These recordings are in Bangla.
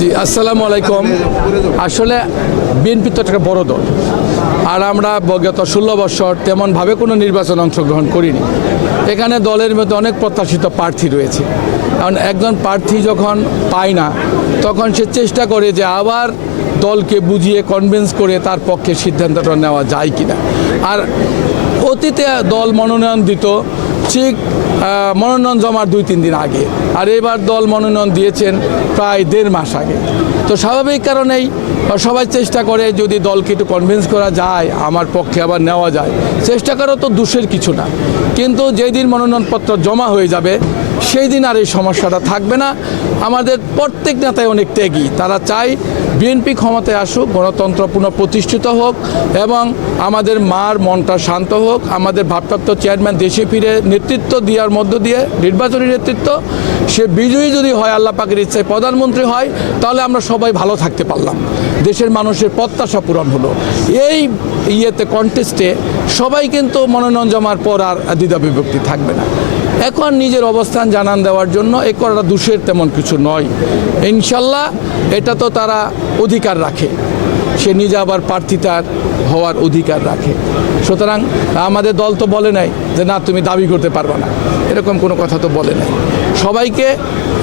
জি, আসসালামু আলাইকুম। আসলে বিএনপি তো একটা বড় দল, আর আমরা গত 16 বছর তেমনভাবে কোনো নির্বাচন অংশগ্রহণ করিনি। এখানে দলের মধ্যে অনেক প্রত্যাশিত প্রার্থী রয়েছে। কারণ একজন প্রার্থী যখন পায় না, তখন সে চেষ্টা করে যে আবার দলকে বুঝিয়ে কনভিন্স করে তার পক্ষে সিদ্ধান্তটা নেওয়া যায় কিনা। আর অতীতে দল মনোনয়ন দিত ঠিক মনোনয়ন জমার 2-3 দিন আগে, আর এবার দল মনোনয়ন দিয়েছেন প্রায় 1.5 মাস আগে। তো স্বাভাবিক কারণেই সবাই চেষ্টা করে যদি দলকে একটু কনভিন্স করা যায় আমার পক্ষে আবার নেওয়া যায়। চেষ্টা করা তো দোষের কিছু না, কিন্তু যেই দিন মনোনয়নপত্র জমা হয়ে যাবে সেই দিন আর এই সমস্যাটা থাকবে না। আমাদের প্রত্যেক নেতাই অনেক ত্যাগী, তারা চায় বিএনপি ক্ষমতায় আসুক, গণতন্ত্র পুনঃপ্রতিষ্ঠিত হোক এবং আমাদের মার মনটা শান্ত হোক। আমাদের ভারপ্রাপ্ত চেয়ারম্যান দেশে ফিরে নেতৃত্ব দেওয়ার মধ্য দিয়ে নির্বাচনী নেতৃত্ব, সে বিজয়ী যদি হয়, আল্লাহ পাকের ইচ্ছায় প্রধানমন্ত্রী হয়, তাহলে আমরা সবাই ভালো থাকতে পারলাম, দেশের মানুষের প্রত্যাশা পূরণ হলো। এই কন্টেস্টে সবাই কিন্তু মনোনয়ন জমার পর আর দ্বিধা বিভক্তি থাকবে না। এখন নিজের অবস্থান জানান দেওয়ার জন্য এ করাটা দোষের তেমন কিছু নয়। ইনশাল্লাহ এটা তো তারা অধিকার রাখে, সে নিজে আবার প্রার্থিতার হওয়ার অধিকার রাখে। সুতরাং আমাদের দল তো বলে নাই যে না তুমি দাবি করতে পারবে না, এরকম কোনো কথা তো বলে নাই। সবাইকে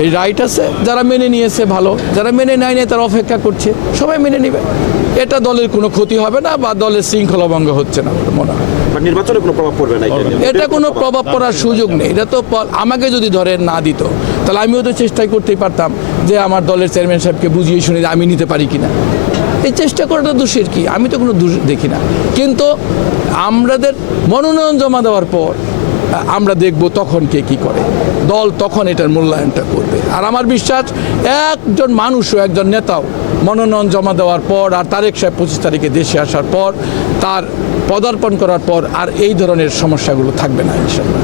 এই রাইট আছে, যারা মেনে নিয়েছে ভালো, যারা মেনে নেয়নি তারা অপেক্ষা করছে, সবাই মেনে নেবে। এটা দলের কোনো ক্ষতি হবে না বা দলের শৃঙ্খলা ভঙ্গ হচ্ছে না মনে হয়। নির্বাচনে কোনো প্রভাব পড়বে না, এটা কোনো প্রভাব পড়ার সুযোগ নেই। এটা তো আমাকে যদি ধরে না দিত, তাহলে আমিও তো চেষ্টাই করতেই পারতাম যে আমার দলের চেয়ারম্যান সাহেবকে বুঝিয়ে শুনে আমি নিতে পারি কিনা। এই চেষ্টা করাটা দোষের কি, আমি তো কোনো দোষ দেখি না। কিন্তু আমাদের মনোনয়ন জমা দেওয়ার পর আমরা দেখব তখন কে কী করে, দল তখন এটার মূল্যায়নটা করবে। আর আমার বিশ্বাস একজন মানুষও, একজন নেতাও মনোনয়ন জমা দেওয়ার পর আর তারেক সাহেব 25 তারিখে দেশে আসার পর, তার পদার্পণ করার পর আর এই ধরনের সমস্যাগুলো থাকবে না ইনশাআল্লাহ।